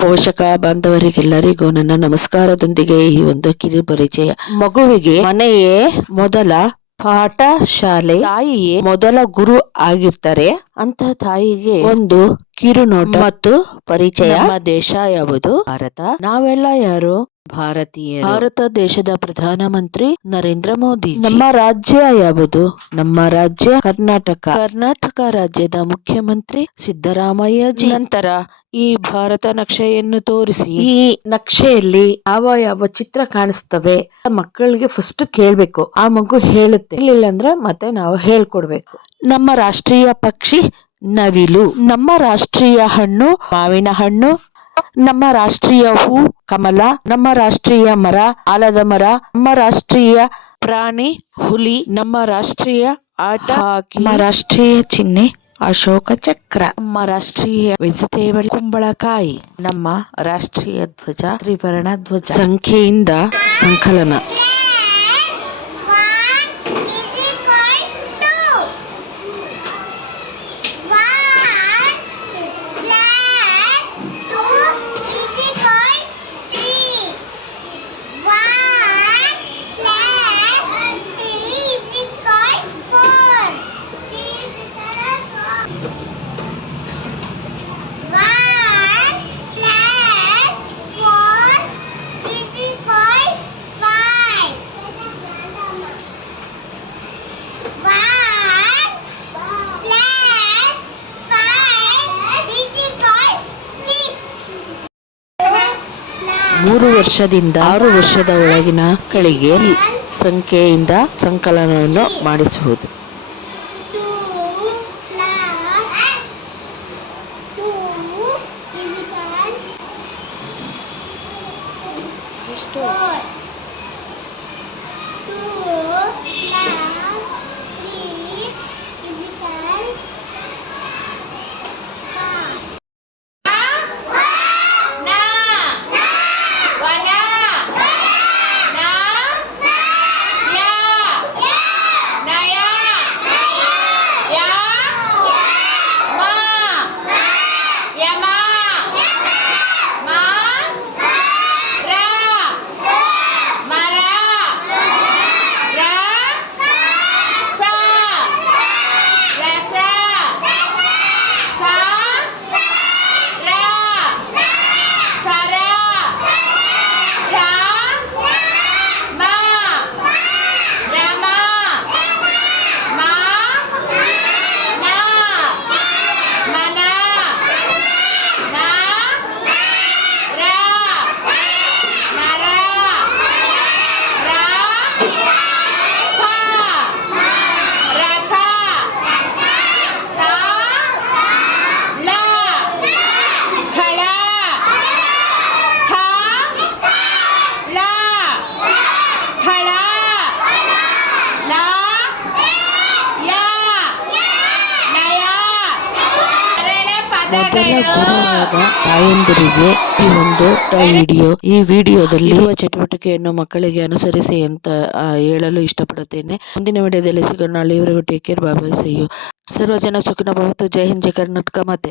ಪೋಷಕ ಬಾಂಧವರಿಗೆಲ್ಲರಿಗೂ ನನ್ನ ನಮಸ್ಕಾರದೊಂದಿಗೆ ಈ ಒಂದು ಕಿರು ಪರಿಚಯ. ಮಗುವಿಗೆ ಮನೆಯೇ ಮೊದಲ ಪಾಠ ಶಾಲೆ ತಾಯಿಯೇ ಮೊದಲ ಗುರು ಆಗಿರ್ತಾರೆ. ಅಂತ ತಾಯಿಗೆ ಒಂದು ಕಿರುನೋಟ ಮತ್ತು ಪರಿಚಯ ನಮ್ಮ ದೇಶ ಯಾವುದು? ಭಾರತ. ನಾವೆಲ್ಲ ಯಾರು? ಭಾರತೀಯ ಭಾರತ ದೇಶದ ಪ್ರಧಾನಮಂತ್ರಿ ನರೇಂದ್ರ ಮೋದಿ ನಮ್ಮ ರಾಜ್ಯ ಯಾವುದು? ನಮ್ಮ ರಾಜ್ಯ ಕರ್ನಾಟಕ. ಕರ್ನಾಟಕ ರಾಜ್ಯದ ಮುಖ್ಯಮಂತ್ರಿ ಸಿದ್ದರಾಮಯ್ಯ ಜಿ. ನಂತರ ಈ ಭಾರತ ನಕ್ಷೆಯನ್ನು ತೋರಿಸಿ. ಈ ನಕ್ಷೆಯಲ್ಲಿ ಯಾವ ಯಾವ ಚಿತ್ರ ಕಾಣಿಸ್ತವೆ? ಮಕ್ಕಳಿಗೆ ಫಸ್ಟ್ ಕೇಳ್ಬೇಕು. ಆ ಮಗು ಹೇಳುತ್ತೆ. ಇಲ್ಲ ಅಂದ್ರೆ ಮತ್ತೆ ನಾವು ಹೇಳ್ಕೊಡ್ಬೇಕು. ನಮ್ಮ ರಾಷ್ಟ್ರೀಯ ಪಕ್ಷಿ ನವಿಲು. ನಮ್ಮ ರಾಷ್ಟ್ರೀಯ ಹಣ್ಣು ಮಾವಿನ ಹಣ್ಣು. ನಮ್ಮ ರಾಷ್ಟ್ರೀಯ ಹೂ ಕಮಲ. ನಮ್ಮ ರಾಷ್ಟ್ರೀಯ ಮರ ಆಲದ ಮರ. ನಮ್ಮ ರಾಷ್ಟ್ರೀಯ ಪ್ರಾಣಿ ಹುಲಿ. ನಮ್ಮ ರಾಷ್ಟ್ರೀಯ ಆಟ ಹಾಕಿ. ನಮ್ಮ ರಾಷ್ಟ್ರೀಯ ಚಿಹ್ನೆ ಅಶೋಕ ಚಕ್ರ. ನಮ್ಮ ರಾಷ್ಟ್ರೀಯ ವೆಜಿಟೇಬಲ್ ಕುಂಬಳಕಾಯಿ. ನಮ್ಮ ರಾಷ್ಟ್ರೀಯ ಧ್ವಜ ತ್ರಿವರ್ಣ ಧ್ವಜ. ಸಂಖ್ಯೆಯಿಂದ ಸಂಕಲನ. ಮೂರು ವರ್ಷದಿಂದ ಆರು ವರ್ಷದ ಒಳಗಿನ ಮಕ್ಕಳಿಗೆ ಸಂಖ್ಯೆಯಿಂದ ಸಂಕಲನವನ್ನು ಮಾಡಿಸುವುದು. ಮೊದಲ ಗುರುವಾದ ತಾಯಂದಿರಿಗೆ ಈ ಒಂದು ವಿಡಿಯೋ ಈ ವಿಡಿಯೋದಲ್ಲಿ ಇರುವ ಚಟುವಟಿಕೆಯನ್ನು ಮಕ್ಕಳಿಗೆ ಅನುಸರಿಸಿ ಅಂತ ಹೇಳಲು ಇಷ್ಟಪಡುತ್ತೇನೆ. ಮುಂದಿನ ವಿಡಿಯೋದಲ್ಲಿ ಸಿಗೋಣ. ಅಲ್ಲಿವರೆಗೂ ಟೇಕ್ ಕೇರ್ ಬಾಬಾಯ್ ಸಿಯು ಸರ್ವ ಜನ ಸುಖಿನ ಭವತ್ತು ಜೈ ಹಿಂದ್ ಜೈ ಕರ್ನಾಟಕ. ಮಾತೆ